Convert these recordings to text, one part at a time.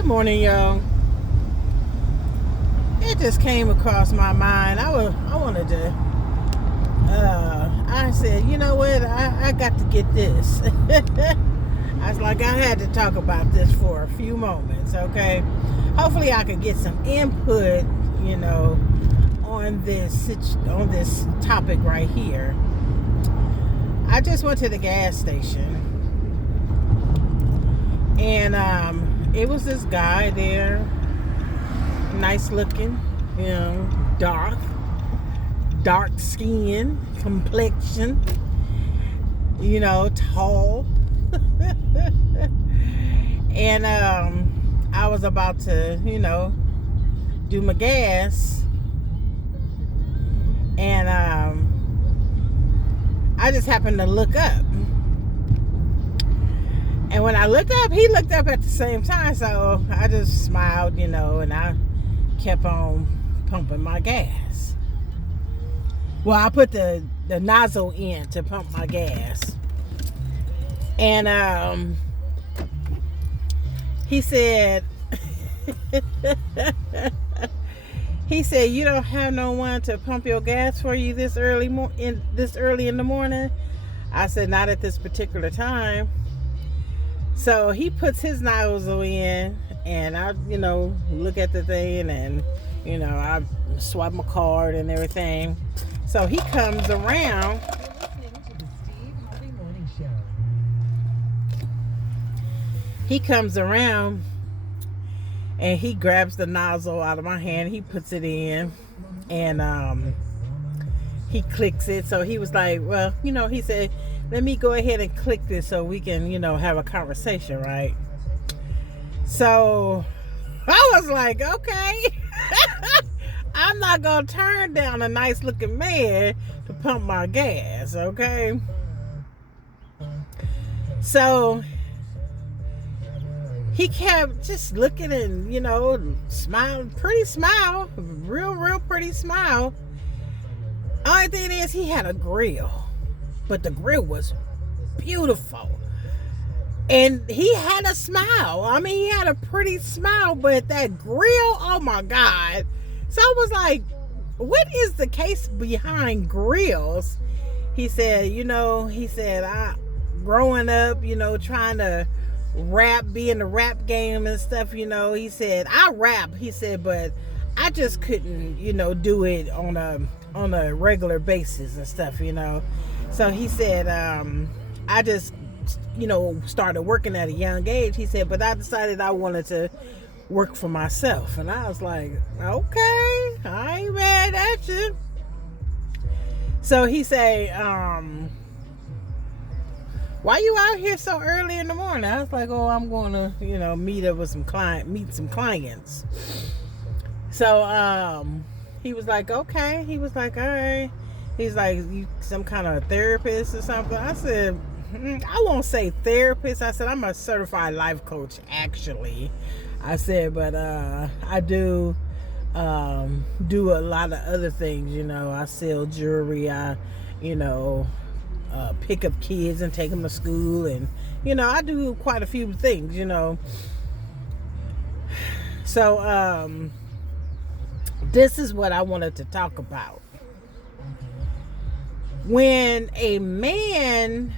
Good morning, y'all. It just came across my mind. I wanted to. I said, you know what? I got to get this. I was like, I had to talk about this for a few moments. Okay. Hopefully, I could get some input. On this topic right here. I just went to the gas station, and it was this guy there, nice looking, dark skin, complexion, tall. And I was about to, do my gas, and I just happened to look up. And when I looked up, he looked up at the same time. So I just smiled, and I kept on pumping my gas. Well, I put the nozzle in to pump my gas. And he said, you don't have no one to pump your gas for you this early in the morning? I said, not at this particular time. So he puts his nozzle in, and I, look at the thing, and, I swipe my card and everything. So he comes around. And he grabs the nozzle out of my hand. He puts it in, and he clicks it. So he was like, well, he said, let me go ahead and click this so we can, have a conversation, right? So I was like, okay. I'm not going to turn down a nice looking man to pump my gas, okay? So he kept just looking and, smiling, pretty smile, real pretty smile. Only thing is, he had a grill, but the grill was beautiful. And he had a smile. I mean, he had a pretty smile, but that grill, oh my God. So I was like, what is the case behind grills? He said, I growing up, trying to be in the rap game and stuff, he said, I rap, he said, but I just couldn't, do it on a regular basis and stuff, So he said, I just, started working at a young age, he said, but I decided I wanted to work for myself. And I was like, okay, I ain't mad at you. So he said, why you out here so early in the morning? I was like, oh, I'm going to, meet some clients. So he was like, okay. He was like, all right. He's like, you some kind of therapist or something? I said, I won't say therapist. I said, I'm a certified life coach, actually. I said, but I do do a lot of other things. I sell jewelry. I, pick up kids and take them to school, and I do quite a few things. So this is what I wanted to talk about. When a man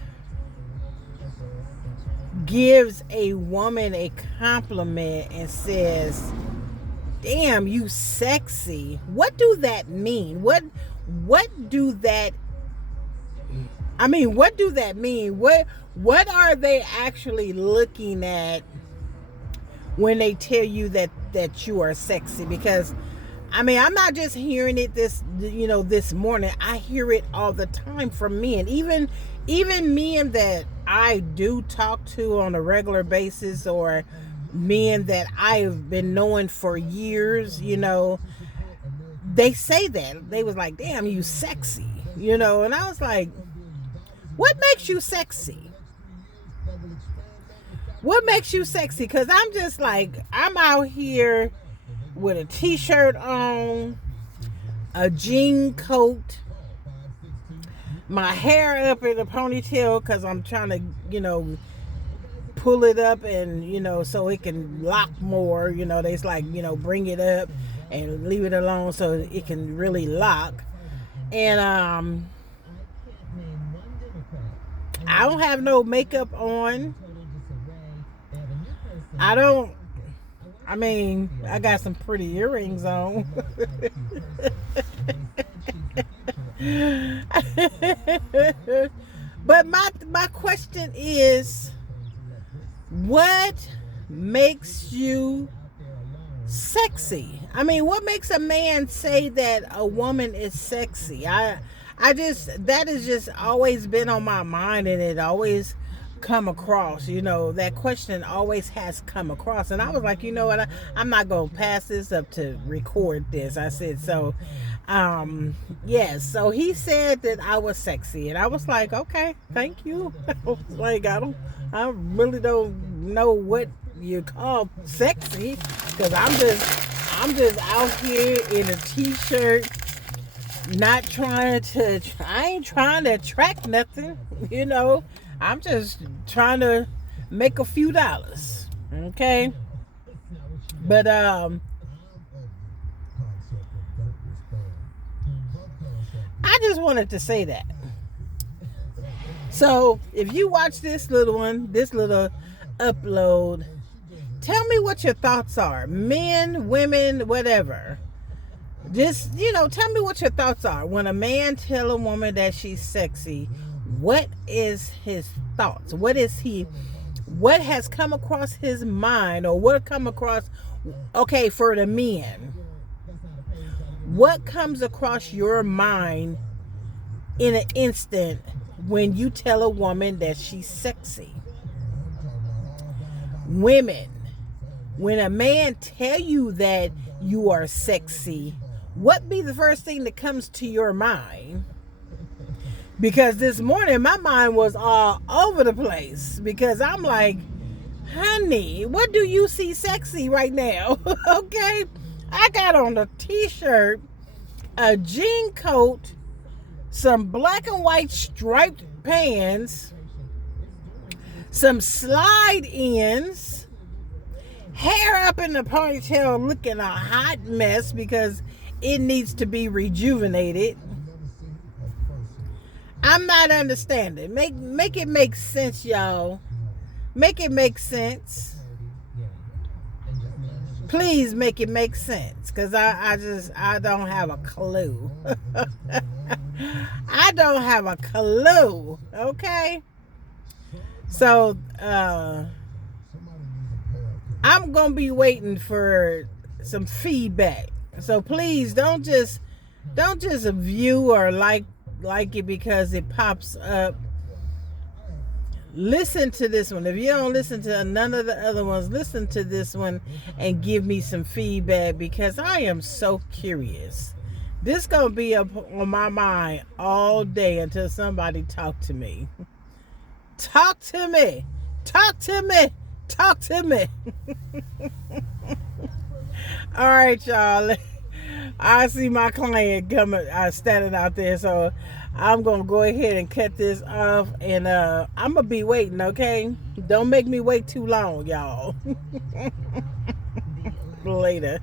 gives a woman a compliment and says, damn, you sexy, what do that mean? What do that mean? What are they actually looking at when they tell you that you are sexy? Because I'm not just hearing it this morning. I hear it all the time from men. Even men that I do talk to on a regular basis, or men that I've been knowing for years, they say that. They was like, damn, you sexy, and I was like, what makes you sexy? What makes you sexy? Because I'm just like, I'm out here with a t-shirt on, a jean coat, my hair up in a ponytail because I'm trying to, pull it up and, so it can lock more. They like, bring it up and leave it alone so it can really lock. And I don't have no makeup on. I got some pretty earrings on. But my question is, what makes you sexy? What makes a man say that a woman is sexy? That has just always been on my mind, and it always come across, that question always has come across. And I was like, you know what, I'm not going to pass this up to record this. I said, so yes, so he said that I was sexy, and I was like, okay, thank you. I was like, I really don't know what you call sexy, because I'm just out here in a t-shirt, I ain't trying to attract nothing, I'm just trying to make a few dollars, okay? But I just wanted to say that. So if you watch this little upload, tell me what your thoughts are. Men, women, whatever. Just, tell me what your thoughts are. When a man tell a woman that she's sexy, what is his thoughts? What has come across his mind, or what come across, okay, for the men, what comes across your mind in an instant when you tell a woman that she's sexy? Women, when a man tell you that you are sexy, what be the first thing that comes to your mind? Because this morning my mind was all over the place, because I'm like, honey, what do you see sexy right now? Okay, I got on a t-shirt, a jean coat, some black and white striped pants, some slide ins, hair up in the ponytail looking a hot mess because it needs to be rejuvenated. I'm not understanding. Make it make sense, y'all. Make it make sense. Please make it make sense, because I don't have a clue. I don't have a clue. Okay? So I'm gonna be waiting for some feedback. So please don't just view or like it because it pops up. Listen to this one. If you don't listen to none of the other ones, listen to this one and give me some feedback, because I am so curious. This gonna be up on my mind all day until somebody talk to me. Talk to me. Talk to me. Talk to me. All right, y'all. I see my client coming, standing out there, so I'm gonna go ahead and cut this off, and I'm gonna be waiting. Okay, don't make me wait too long, y'all. Later.